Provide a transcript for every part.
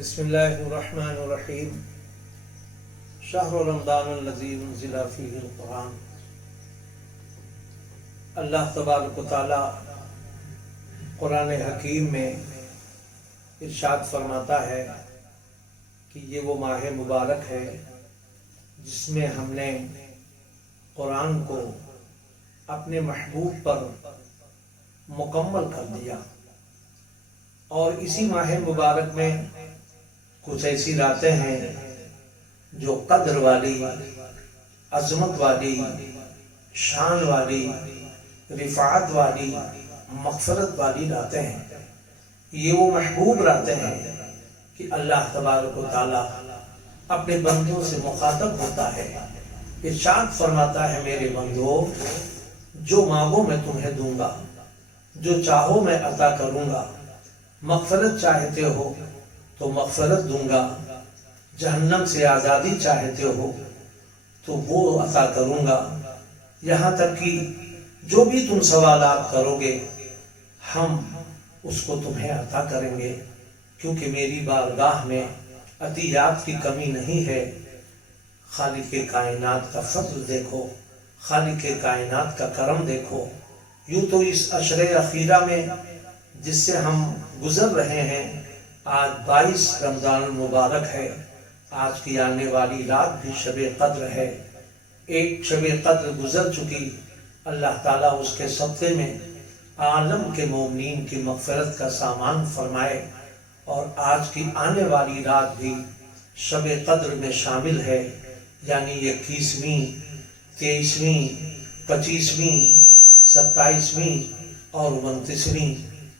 بسم اللہ الرحمن الرحیم شہر رمضان الذی انزل فیہ القرآن۔ اللہ تبارک و تعالی قرآن حکیم میں ارشاد فرماتا ہے کہ یہ وہ ماہ مبارک ہے جس میں ہم نے قرآن کو اپنے محبوب پر مکمل کر دیا، اور اسی ماہ مبارک میں کچھ ایسی راتیں ہیں جو قدر والی، عظمت والی، شان والی، رفعت والی، مغفرت والی راتیں ہیں۔ یہ وہ محبوب راتیں ہیں کہ اللہ تبارک و تعالی اپنے بندوں سے مخاطب ہوتا ہے، ارشاد فرماتا ہے میرے بندو، جو مانگو میں تمہیں دوں گا، جو چاہو میں عطا کروں گا، مغفرت چاہتے ہو تو مغفرت دوں گا، جہنم سے آزادی چاہتے ہو تو وہ عطا کروں گا، یہاں تک کہ جو بھی تم سوالات کرو گے ہم اس کو تمہیں عطا کریں گے، کیونکہ میری بارگاہ میں عطیات کی کمی نہیں ہے۔ خالق کائنات کا فضل دیکھو، خالق کائنات کا کرم دیکھو۔ یوں تو اس عشرے اخیرہ میں جس سے ہم گزر رہے ہیں، آج 22 رمضان المبارک ہے، آج کی آنے والی رات بھی شب قدر ہے۔ ایک شب قدر گزر چکی، اللہ تعالیٰ اس کے صدقے میں عالم کے مومنین کی مغفرت کا سامان فرمائے، اور آج کی آنے والی رات بھی شب قدر میں شامل ہے، یعنی 21ویں، 23ویں، 25ویں، 27ویں اور 29ویں،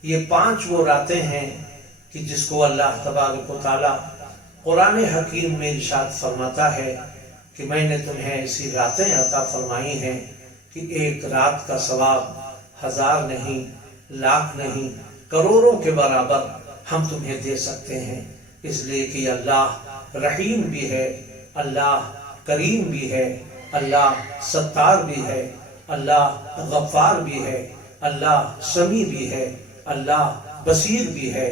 یہ 5 وہ راتیں ہیں کہ جس کو اللہ تبارک و تعالی قرآن حکیم میں ارشاد فرماتا ہے کہ میں نے تمہیں ایسی راتیں عطا فرمائی ہیں کہ ایک رات کا ثواب 1000 نہیں، لاکھ نہیں، کروڑوں کے برابر ہم تمہیں دے سکتے ہیں، اس لیے کہ اللہ رحیم بھی ہے، اللہ کریم بھی ہے، اللہ ستار بھی ہے، اللہ غفار بھی ہے، اللہ سمیع بھی ہے، اللہ بصیر بھی ہے،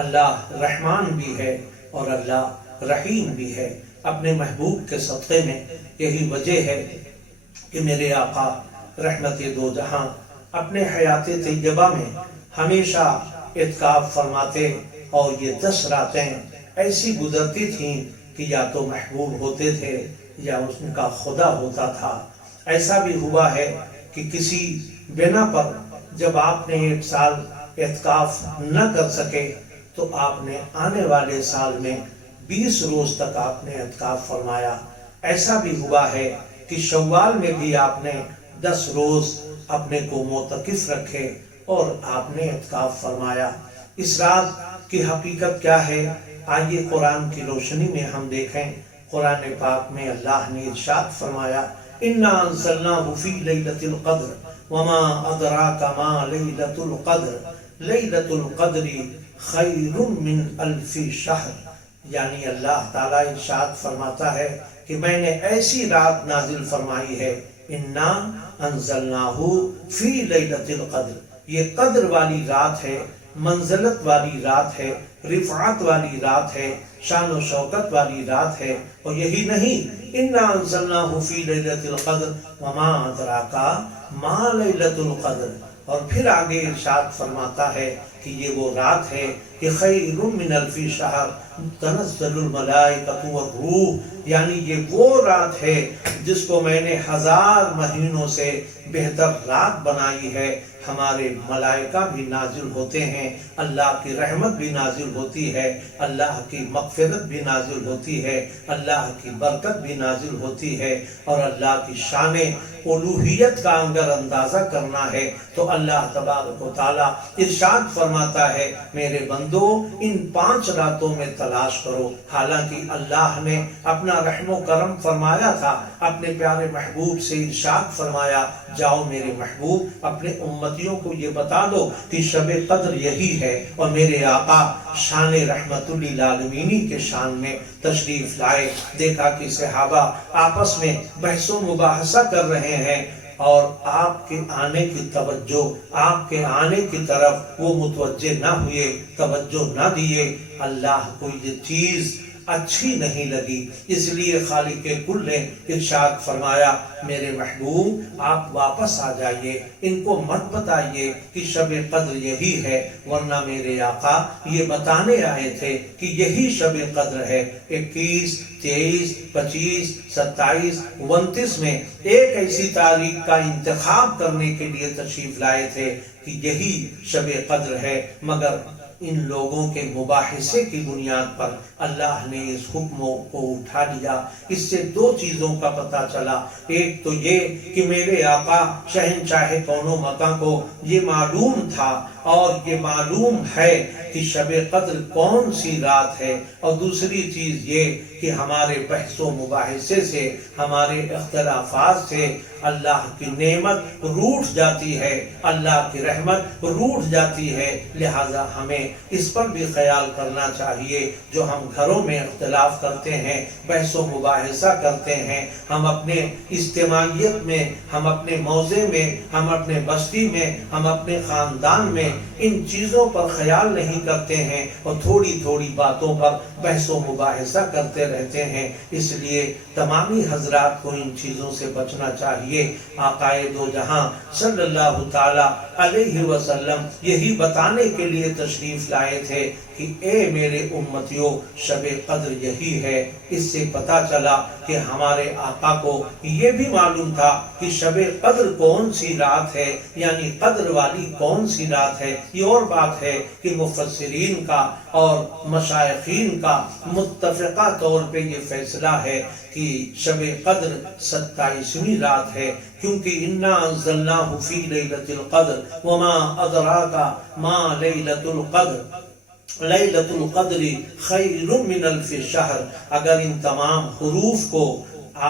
اللہ رحمان بھی ہے اور اللہ رحیم بھی ہے۔ اپنے محبوب کے صدقے میں یہی وجہ ہے کہ میرے آقا رحمت دو جہاں اپنے حیات طیبہ میں ہمیشہ اعتکاف فرماتے، اور یہ 10 راتیں ایسی گزرتی تھیں کہ یا تو محبوب ہوتے تھے یا ان کا خدا ہوتا تھا۔ ایسا بھی ہوا ہے کہ کسی بنا پر جب آپ نے 1 سال اعتکاف نہ کر سکے تو آپ نے آنے والے سال میں 20 روز تک آپ نے اعتکاف فرمایا۔ ایسا بھی ہوا ہے کہ شوال میں بھی آپ نے 10 روز اپنے کو معتکف رکھے اور آپ نے اعتکاف فرمایا۔ اس رات کی حقیقت کیا ہے؟ آئیے قرآن کی روشنی میں ہم دیکھیں۔ قرآن پاک میں اللہ نے ارشاد فرمایا، اِنَّا أَنزَلْنَاهُ فِي لَيْلَةِ الْقَدْرِ وَمَا أَدْرَاكَ مَا لَيْلَةُ الْقَدْرِ لَيْلَةُ الْقَدْرِ خَيْرٌ مِّنْ أَلْفِ شَهْرٍ، یعنی اللہ تعالیٰ ارشاد فرماتا ہے کہ میں نے ایسی رات نازل فرمائی ہے، اِنَّا أَنزَلْنَاهُ فِي لَيْلَةِ الْقَدْرِ، یہ قدر والی رات ہے، منزلت والی رات ہے، رفعت والی رات ہے، شان و شوکت والی رات ہے۔ اور یہی نہیں، اِنَّا أَنزَلْنَاهُ فِي لَيْلَةِ الْقَدْرِ وَمَا أَدْرَاكَ مَا لَيْلَةُ الْقَدْرِ، اور پھر آگے ارشاد فرماتا ہے کہ یہ وہ رات ہے کہ خیر من الف شہر تنزل الملائکۃ والروح، یعنی یہ وہ رات ہے جس کو میں نے 1000 مہینوں سے بہتر رات بنائی ہے۔ ہمارے ملائکہ بھی نازل ہوتے ہیں، اللہ کی رحمت بھی نازل ہوتی ہے، اللہ کی مغفرت بھی نازل ہوتی ہے، اللہ کی برکت بھی نازل ہوتی ہے، اور اللہ کی شان الوہیت کا اگر اندازہ کرنا ہے تو اللہ تبارک و تعالیٰ ارشاد فرماتا ہے میرے بندو ان 5 راتوں میں تلاش کرو۔ حالانکہ اللہ نے اپنا رحم و کرم فرمایا تھا، اپنے پیارے محبوب سے ارشاد فرمایا، جاؤ میرے محبوب اپنے امتیوں کو یہ بتا دو کہ شب قدر یہی ہے، اور میرے آقا شان رحمت للعالمین کے شان میں تشریف لائے۔ دیکھا کہ صحابہ آپس میں بحث و مباحثہ کر رہے ہیں، اور آپ کے آنے کی توجہ، آپ کے آنے کی طرف وہ متوجہ نہ ہوئے، توجہ نہ دیے۔ اللہ کو یہ چیز اچھی نہیں لگی، اس لیے خالق کل نے ارشاد فرمایا میرے محبوب آپ واپس آ جائیے، ان کو مت بتائیے کہ شب قدر یہی ہے، ورنہ میرے آقا یہ بتانے آئے تھے کہ یہی شب قدر ہے۔ 21، 23، 25، 27، 29 میں ایک ایسی تاریخ کا انتخاب کرنے کے لیے تشریف لائے تھے کہ یہی شب قدر ہے، مگر ان لوگوں کے مباحثے کی بنیاد پر اللہ نے اس حکم کو اٹھا لیا۔ اس سے دو چیزوں کا پتہ چلا، ایک تو یہ کہ میرے آقا شہنشاہ کون و مکان کو یہ معلوم تھا اور یہ معلوم ہے کہ شب قدر کون سی رات ہے، اور دوسری چیز یہ کہ ہمارے بحث و مباحثے سے، ہمارے اختلافات سے اللہ کی نعمت روٹھ جاتی ہے، اللہ کی رحمت روٹھ جاتی ہے، لہذا ہمیں اس پر بھی خیال کرنا چاہیے۔ جو ہم گھروں میں اختلاف کرتے ہیں، بحث و مباحثہ کرتے ہیں، ہم اپنے اجتماعیت میں، ہم اپنے موضع میں، ہم اپنے بستی میں، ہم اپنے خاندان میں ان چیزوں پر خیال نہیں کرتے ہیں اور تھوڑی تھوڑی باتوں پر بحث و مباحثہ کرتے رہتے ہیں۔ اس لیے تمامی حضرات کو ان چیزوں سے بچنا چاہیے۔ آقا دو جہاں صلی اللہ تعالی علیہ وسلم یہی بتانے کے لیے تشریف لائے تھے کہ اے میرے امتیوں شب قدر یہی ہے۔ اس سے پتا چلا کہ ہمارے آقا کو یہ بھی معلوم تھا کہ شب قدر کون سی رات ہے، یعنی قدر والی کون سی رات ہے۔ یہ اور بات ہے کہ مفسرین کا اور مشائخین کا متفقہ طور پہ یہ فیصلہ ہے کہ شب قدر 27ویں رات ہے، کیونکہ انا انزلناہ فی لیلۃ القدر وما ادراک ما لیلۃ القدر لیلۃ القدر خیر من الف شہر۔ اگر ان تمام حروف کو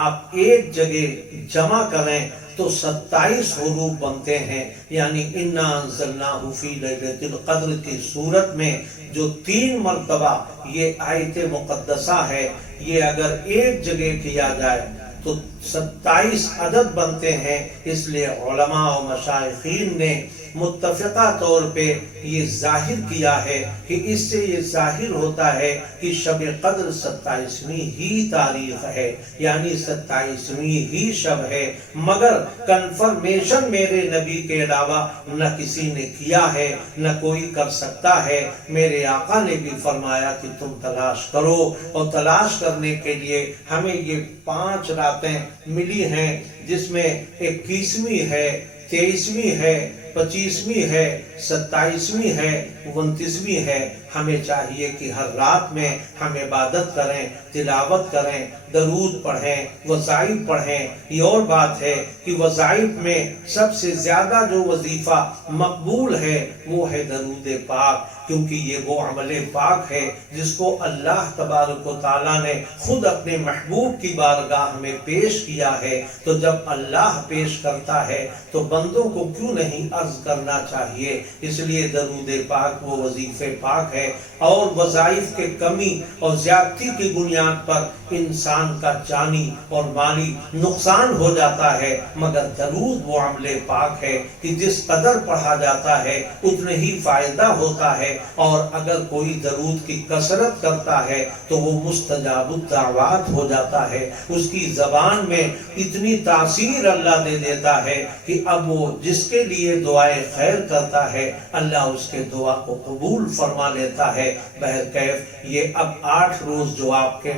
آپ ایک جگہ جمع کریں تو 27 حروف بنتے ہیں، یعنی انا انزلناہ فی لیلۃ القدر کی صورت میں جو 3 مرتبہ یہ آیت مقدسہ ہے، یہ اگر ایک جگہ کیا جائے تو 27 عدد بنتے ہیں۔ اس لیے علماء و مشائخین نے متفقہ طور پہ یہ ظاہر کیا ہے کہ اس سے یہ ظاہر ہوتا ہے کہ شب قدر 27ویں ہی تاریخ ہے، یعنی 27ویں ہی شب ہے، مگر کنفرمیشن میرے نبی کے علاوہ نہ کسی نے کیا ہے، نہ کوئی کر سکتا ہے۔ میرے آقا نے بھی فرمایا کہ تم تلاش کرو، اور تلاش کرنے کے لیے ہمیں یہ 5 راتیں ملی ہیں، جس میں 21ویں ہے، 23ویں ہے، 25ویں ہے، 27ویں ہے، 29ویں ہے۔ ہمیں چاہیے کہ ہر رات میں ہم عبادت کریں، تلاوت کریں، درود پڑھیں، وظائف پڑھیں۔ یہ اور بات ہے کہ وظائف میں سب سے زیادہ جو وظیفہ مقبول ہے وہ ہے درود پاک، کیونکہ یہ وہ عمل پاک ہے جس کو اللہ تبارک و تعالیٰ نے خود اپنے محبوب کی بارگاہ میں پیش کیا ہے۔ تو جب اللہ پیش کرتا ہے تو بندوں کو کیوں نہیں عرض کرنا چاہیے؟ اس لیے درود پاک وہ وظیفے پاک ہے، اور وظائف کے کمی اور زیادتی کی بنیاد پر انسان کا جانی اور مالی نقصان ہو جاتا ہے، مگر درود وہ عمل پاک ہے کہ جس قدر پڑھا جاتا ہے اتنے ہی فائدہ ہوتا ہے، اور اگر کوئی درود کی کثرت کرتا ہے تو وہ مستجاب الدعوات ہو جاتا ہے۔ اس کی زبان میں اتنی تاثیر اللہ دے دیتا ہے کہ اب وہ جس کے لیے دعائے خیر کرتا ہے اللہ اس کے دعا کو قبول فرما لیتا ہے۔ بہرکیف یہ اب 8 روز جو آپ کے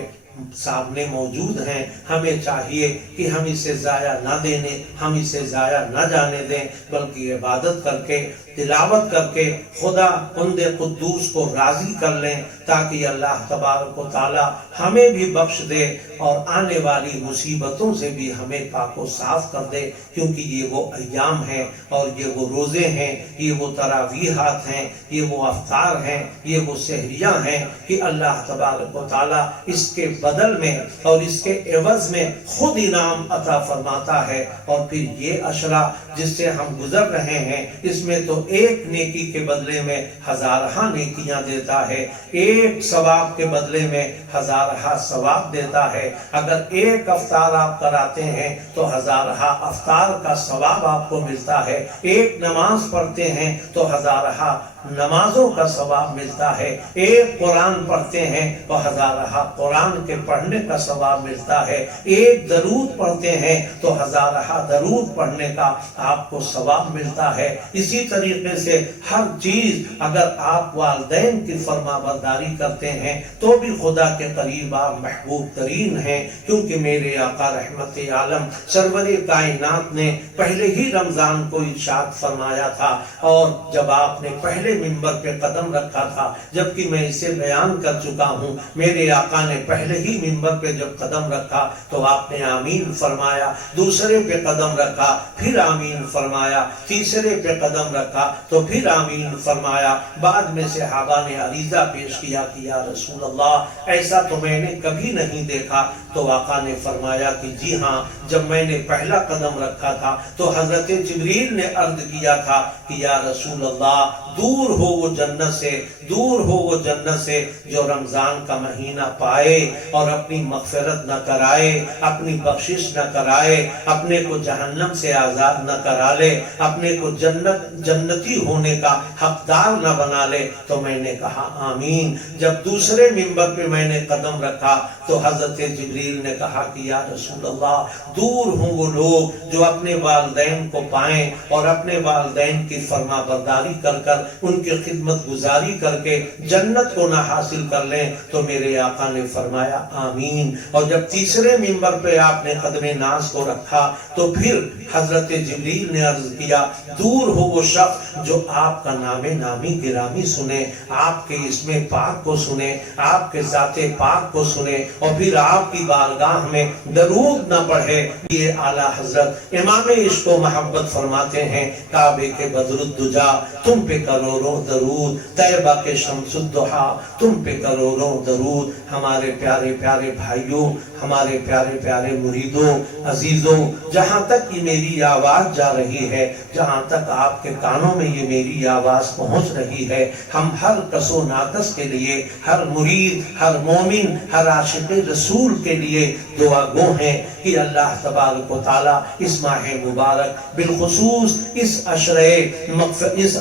سامنے موجود ہیں، ہمیں چاہیے کہ ہم اسے ضائع نہ دینے، ہم اسے ضائع نہ جانے دیں، بلکہ عبادت کر کے، تلاوت کر کے خدا خند قدوس کو راضی کر لیں، تاکہ اللہ تبارک و تعالی ہمیں بھی بخش دے اور آنے والی مصیبتوں سے بھی ہمیں پاک و صاف کر دے، کیونکہ یہ وہ ایام ہیں اور یہ وہ روزے ہیں، یہ وہ تراویحات ہیں، یہ وہ افطار ہیں، یہ وہ سحریاں ہیں کہ اللہ تبارک و تعالی اس کے بدل میں اور اس کے عوض میں خود انعام عطا فرماتا ہے۔ اور پھر یہ عشرہ جس سے ہم گزر رہے ہیں، اس میں تو ایک نیکی کے بدلے میں ہزارہ نیکیاں دیتا ہے، ایک ثواب کے بدلے میں ہزارہ ثواب دیتا ہے۔ اگر ایک افطار آپ کراتے ہیں تو ہزارہ افطار کا ثواب آپ کو ملتا ہے، ایک نماز پڑھتے ہیں تو ہزارہ نمازوں کا ثواب ملتا ہے، ایک قرآن پڑھتے ہیں تو ہزارہ قرآن کے پڑھنے کا ثواب ملتا ہے، ایک درود پڑھتے ہیں تو ہزارہ درود پڑھنے کا آپ کو ثواب ملتا ہے۔ اسی طریقے سے ہر چیز اگر آپ والدین کی فرما برداری کرتے ہیں تو بھی خدا کے قریب آپ محبوب ترین ہیں، کیونکہ میرے آقا رحمت عالم سرور کائنات نے پہلے ہی رمضان کو ارشاد فرمایا تھا، اور جب آپ نے پہلے منبر پہ قدم رکھا تھا، جبکہ میں اسے بیان کر چکا ہوں، میرے آقا نے پہلے ہی منبر پہ جب قدم رکھا تو آپ نے آمین فرمایا، دوسرے پہ قدم رکھا پھر آمین فرمایا، تیسرے پہ قدم رکھا تو پھر آمین فرمایا۔ بعد میں صحابہ نے عریضہ پیش کیا کہ یا رسول اللہ ایسا تو میں نے کبھی نہیں دیکھا، تو آقا نے فرمایا کہ جی ہاں، جب میں نے پہلا قدم رکھا تھا تو حضرت جبریل نے عرض کیا تھا کہ یا رسول اللہ دور ہو وہ جنت سے، دور ہو وہ جنت سے جو رمضان کا مہینہ پائے اور اپنی مغفرت نہ کرائے، اپنی بخشش نہ کرائے، اپنے کو جہنم سے آزاد نہ کرا لے، اپنے کو جنتی ہونے کا حقدار نہ بنا لے۔ تو میں نے کہا آمین۔ جب دوسرے منبر پہ میں نے قدم رکھا تو حضرت جبریل نے کہا کہ یا رسول اللہ دور ہوں وہ لوگ جو اپنے والدین کو پائیں اور اپنے والدین کی فرما برداری کر کر ان کی خدمت گزاری کر کے جنت کو نہ حاصل کر لیں۔ تو میرے آقا نے فرمایا آمین۔ اور جب تیسرے منبر پہ آپ نے قدم ناز کو رکھا تو پھر حضرت جبریل نے عرض کیا دور ہو وہ شخص جو آپ کا نام نامی گرامی سنے، آپ کے اسم پاک کو سنے، آپ کے ذات پاک کو سنے اور پھر آپ کی بارگاہ میں درود نہ پڑھے۔ یہ اعلیٰ حضرت امام عشق و محبت فرماتے ہیں کعبے کے بدر الدجا تم پہ کروڑوں درود، طیبہ کے شمس الضحا تم پہ کروڑوں درود۔ ہمارے پیارے پیارے بھائیوں، ہمارے پیارے پیارے مریدوں، عزیزوں، جہاں تک یہ میری آواز جا رہی ہے، جہاں تک آپ کے کانوں میں یہ میری آواز پہنچ رہی ہے، ہم ہر کس و ناقص کے لیے، ہر مرید، ہر مومن، ہر عاشق رسول کے لیے دعا گو ہیں کہ اللہ تبارک و تعالیٰ اس ماہ مبارک بالخصوص اس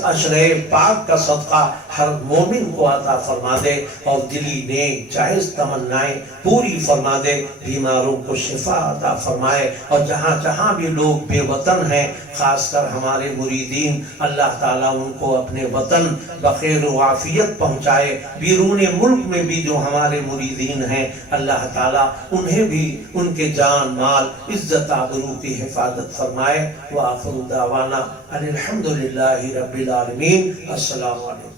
عشرے پاک کا صدقہ ہر مومن کو عطا فرما دے اور دلی نیک جائز تمنائیں پوری فرما دے، بیماروں کو شفا عطا فرمائے، اور جہاں جہاں بھی لوگ بے وطن ہیں، خاص کر ہمارے مریدین، اللہ تعالیٰ ان کو اپنے وطن بخیر و عافیت پہنچائے۔ بیرون ملک میں بھی جو ہمارے مریدین ہیں، اللہ تعالیٰ انہیں بھی ان کے جان مال عزت آبرو کی حفاظت فرمائے۔ وآخر دعوانا الحمدللہ رب العالمین۔ السلام علیکم۔